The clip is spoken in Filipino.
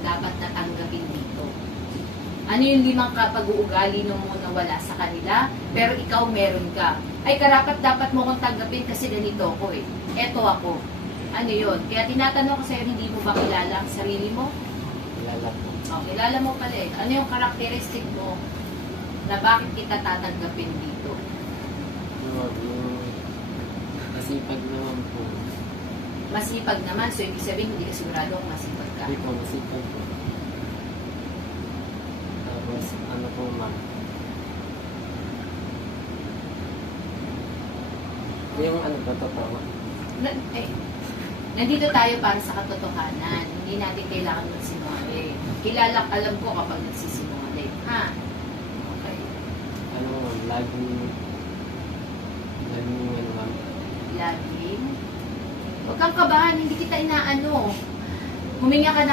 dapat natanggapin dito? Ano yung 5 kapag-uugali mo na wala sa kanila, pero ikaw meron ka? Ay, karapat-dapat mo kong tanggapin kasi ganito ako eh. Eto ako. Ano yun? Kaya tinatanong ko sa'yo, hindi mo ba kilala ang sarili mo? Kilala po. Oh, kilala mo pala eh. Ano yung karakteristik mo na bakit kita tatanggapin dito? Yung masipag naman po. Masipag naman, so ibig sabihin hindi ka sigurado kung masipag ka. Hindi po, masipag po. Tapos, ano po ma'am? Yung ano ba, totoo? Nandito tayo para sa katotohanan. Hindi natin kailangan magsinungaling. Kilala, alam ko kapag nagsisinungaling. Ha? Okay. Ano ma'am, laging ano ma'am? Laging? Huwag kang kabahan, hindi kita inaano. Huminga ka ng